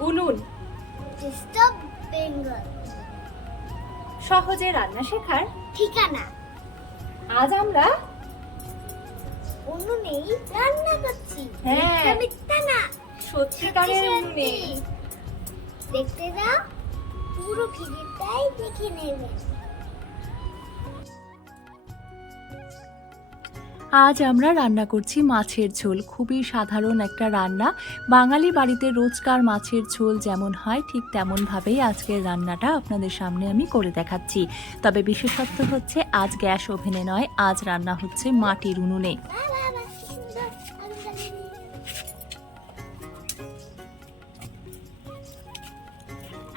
উনুন। স্টপ বেঙ্গল সহজে রান্না শেখার ঠিকানা। আজ আমরা উনুনেই রান্না করছি। হ্যাঁ। মিথ্যা না। সত্যিকারের সত্যি উনুনে। দেখতে দাও পুরো ভিডিওটাই দেখে নেবে। আজ আমরা রান্না করছি মাছের ঝোল। খুবই সাধারণ একটা রান্না। বাঙালি বাড়িতে রোজকার মাছের ঝোল যেমন হয় ঠিক তেমনভাবেই আজকের রান্নাটা আপনাদের সামনে আমি করে দেখাচ্ছি। তবে বিশেষত্ব হচ্ছে আজ গ্যাস ওভেনে নয় আজ রান্না হচ্ছে মাটির উনুনে।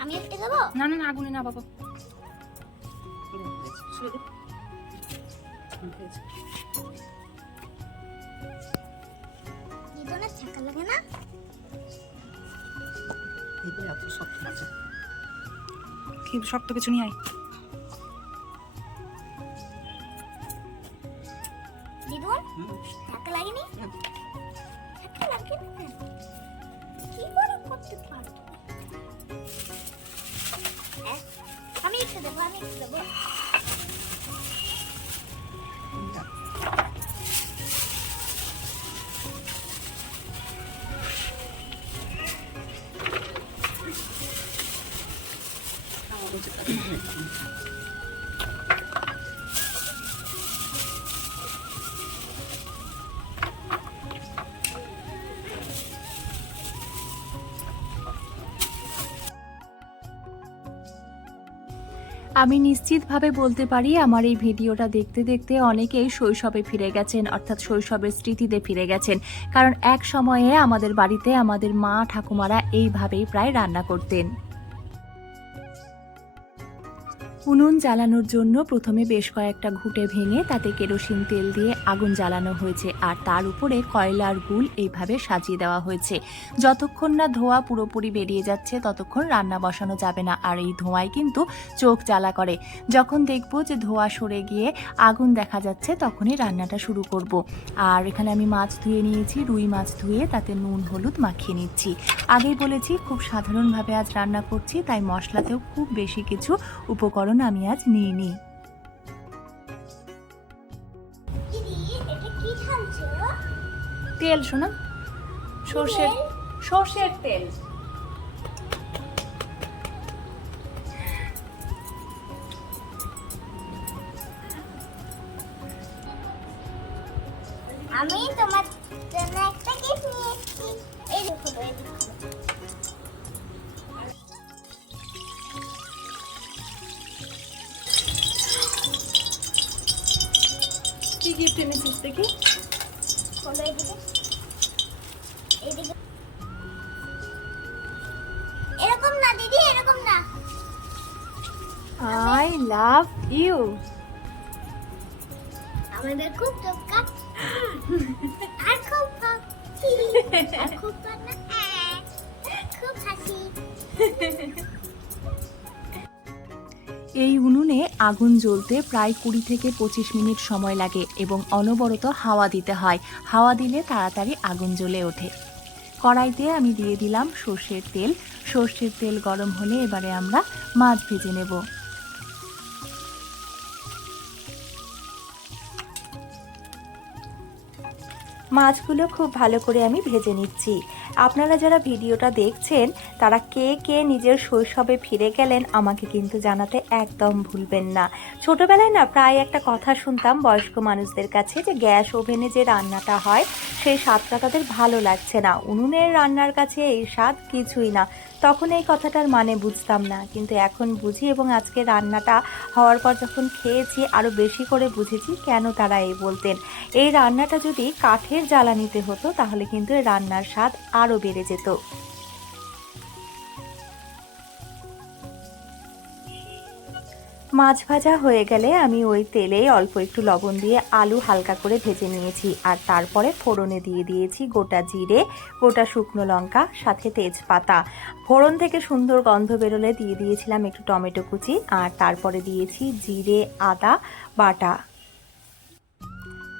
আমি একটা দেবো না না আগুনে না বাবা। ছাকা লাগে না? কি শক্ত কিছু নিয়ে আয়। দিদুন ছাকা লাগেনি? ছাকা লাগে কি করে করতে পারো হ্যাঁ? আমি একটু দেবো আমি একটু দেবো। আমি নিশ্চিতভাবে বলতে পারি আমার এই ভিডিওটা দেখতে দেখতে অনেকেই শৈশবে ফিরে গেছেন, অর্থাৎ শৈশবের স্মৃতিতে ফিরে গেছেন। কারণ এক সময়ে আমাদের বাড়িতে আমাদের মা ঠাকুমারা এইভাবেই প্রায় রান্না করতেন। উনুন জ্বালানোর জন্য প্রথমে বেশ কয়েকটা ঘুঁটে ভেঙে তাতে কেরোসিন তেল দিয়ে আগুন জ্বালানো হয়েছে, আর তার উপরে কয়লার গুল এইভাবে সাজিয়ে দেওয়া হয়েছে। যতক্ষণ না ধোঁয়া পুরোপুরি বেরিয়ে যাচ্ছে, ততক্ষণ রান্না বসানো যাবে না, আর এই ধোঁয়ায় কিন্তু চোখ জ্বালা করে। যখন দেখব যে ধোঁয়া সরে গিয়ে আগুন দেখা যাচ্ছে, তখনই রান্নাটা শুরু করব। আর এখানে আমি মাছ ধুয়ে নিয়েছি, রুই মাছ ধুয়ে তাতে নুন, হলুদ মাখিয়ে নিচ্ছি। আগেই বলেছি, খুব সাধারণভাবে আজ রান্না করছি, তাই মশলাতেও খুব বেশি কিছু উপকরণ আমি আজ নিইনি। তেল শোনা। সর্ষের? সর্ষের তেল। আমি তোমার জন্য একটা গিফট নিয়ে এসেছি। এই দেখো। কি গিফট এনেছিস দেখি? এরকম না দিদি এরকম না। আই লাভ ইউ আমাদের খুব চোখা আগুন জ্বলতে প্রায় কুড়ি থেকে পঁচিশ মিনিট সময় লাগে এবং অনবরত হাওয়া দিতে হয়। হাওয়া দিলে তাড়াতাড়ি আগুন জ্বলে ওঠে। কড়াইতে আমি দিয়ে দিলাম সর্ষের তেল। সর্ষের তেল গরম হলে এবারে আমরা মাছ ভেজে নেব। মাছগুলো খুব ভালো করে আমি ভেজে নিচ্ছি। আপনারা যারা ভিডিওটা দেখছেন, তারা কে কে নিজের শৈশবে ফিরে গেলেন আমাকে কিন্তু জানাতে একদম ভুলবেন না। ছোটবেলায় না প্রায় একটা কথা শুনতাম বয়স্ক মানুষদের কাছে যে গ্যাস ওভেনে যে রান্নাটা হয়, সেই স্বাদটা তাদের ভালো লাগছে না। উনুনের রান্নার কাছে এই স্বাদ কিছুই না। তখন এই কথাটার মানে বুঝতাম না। কিন্তু এখন বুঝি এবং আজকে রান্নাটা হওয়ার পর যখন খেয়েছি আরও বেশি করে বুঝেছি কেন তারা এই বলতেন। এই রান্নাটা যদি কাঠের জ্বালানিতে হতো, তাহলে কিন্তু রান্নার স্বাদ আরও বেড়ে যেত। মাছ ভাজা হয়ে গেলে আমি ওই তেলে অল্প একটু লবণ দিয়ে আলু হালকা করে ভেজে নিয়েছি, আর তারপরে ফোড়নে দিয়ে দিয়েছি গোটা জিরে, গোটা শুকনো লঙ্কা, সাথে তেজপাতা। ফোড়ন থেকে সুন্দর গন্ধ বেরোলে দিয়ে দিয়েছিলাম একটু টমেটো কুচি, আর তারপরে দিয়েছি জিরে, আদা, বাটা।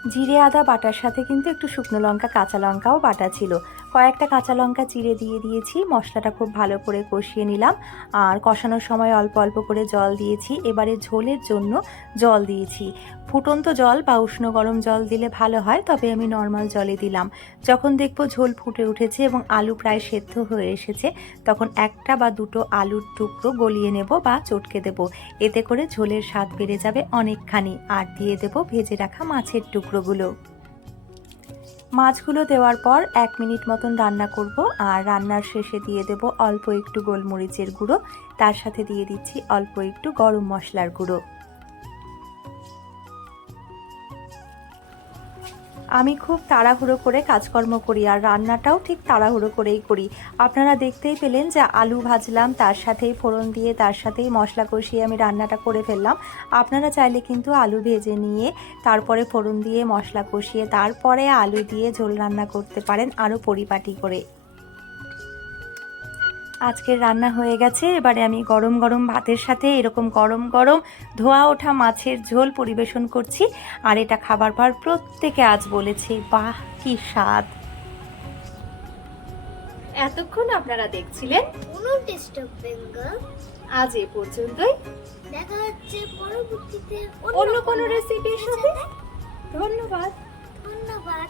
জিরে আদা বাটার সাথে কিন্তু একটু শুকনো লঙ্কা কাঁচা লঙ্কাও বাটা ছিল। কয়েকটা কাঁচা লঙ্কা চিড়ে দিয়ে দিয়েছি, মশলাটা খুব ভালো করে কষিয়ে নিলাম। আর কষানোর সময় অল্প অল্প করে জল দিয়েছি, এবারে ঝোলের জন্য জল দিয়েছি। ফুটন্ত জল বা উষ্ণ গরম জল দিলে ভালো হয়, তবে আমি নর্মাল জলে দিলাম। যখন দেখব ঝোল ফুটে উঠেছে এবং আলু প্রায় সেদ্ধ হয়ে এসেছে, তখন একটা বা দুটো আলুর টুকরো গলিয়ে নেব বা চটকে দেব। এতে করে ঝোলের স্বাদ বেড়ে যাবে অনেকখানি। আর দিয়ে দেব ভেজে রাখা মাছের টুকরোগুলো। মাছগুলো দেওয়ার পর এক মিনিট মতন রান্না করব আর রান্নার শেষে দিয়ে দেব অল্প একটু গোলমরিচের গুঁড়ো। তার সাথে দিয়ে দিচ্ছি অল্প একটু গরম মশলার গুঁড়ো। আমি খুব তাড়াহুড়ো করে কাজকর্ম করি আর রান্নাটাও ঠিক তাড়াহুড়ো করেই করি। আপনারা দেখতেই পেলেন যে আলু ভাজলাম, তার সাথেই ফোড়ন দিয়ে, তার সাথেই মশলা কষিয়ে আমি রান্নাটা করে ফেললাম। আপনারা চাইলে কিন্তু আলু ভেজে নিয়ে, তারপরে ফোড়ন দিয়ে মশলা কষিয়ে, তারপরে আলু দিয়ে ঝোল রান্না করতে পারেন আরও পরিপাটি করে। আজকের রান্না হয়ে গেছে। এবারে আমি গরম গরম ভাতের সাথে এরকম গরম গরম ধোয়া ওঠা মাছের ঝোল পরিবেশন করছি। আর এটা খাবার পর প্রত্যেকে আজ বলেছে বাহ কি স্বাদ! এতক্ষণ আপনারা দেখছিলেন টেস্ট অফ বেঙ্গল। আজ এ পর্যন্তই। দেখা হচ্ছে পরবর্তীতে অন্য কোনো রেসিপির সাথে। ধন্যবাদ। ধন্যবাদ।